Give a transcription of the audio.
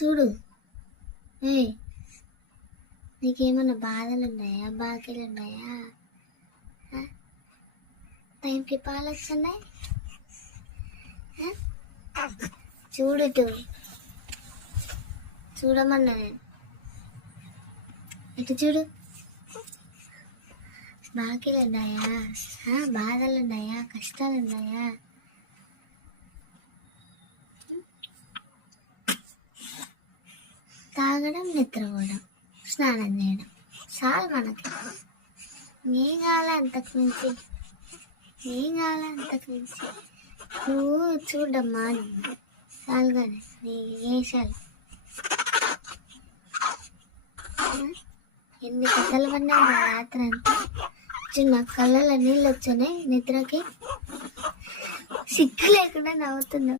చూడు. ఏ నీకేమన్నా బాధలు ఉన్నాయా, బాకీలు ఉన్నాయా? టైంకి పాలు వస్తున్నాయి. చూడు చూడమన్నా నేను. ఇటు చూడు. బాకీలు ఉన్నాయా, బాధలు ఉన్నాయా, కష్టాలు ఉన్నాయా? తాగడం, నిద్రపోవడం, స్నానం చేయడం చాలు మనకి. ఏం కావాలి అంతకు మించి? ఏం కావాలి అంతకు మించి? నువ్వు చూడమ్మా, చాలు కానీ నీ వేషాలు. ఎన్ని కథలు పడినా రాత్రి అంతా చిన్న కళ్ళలో నీళ్ళు వచ్చాయి. నిద్రకి సిగ్గు లేకుండా నవ్వుతున్నావు.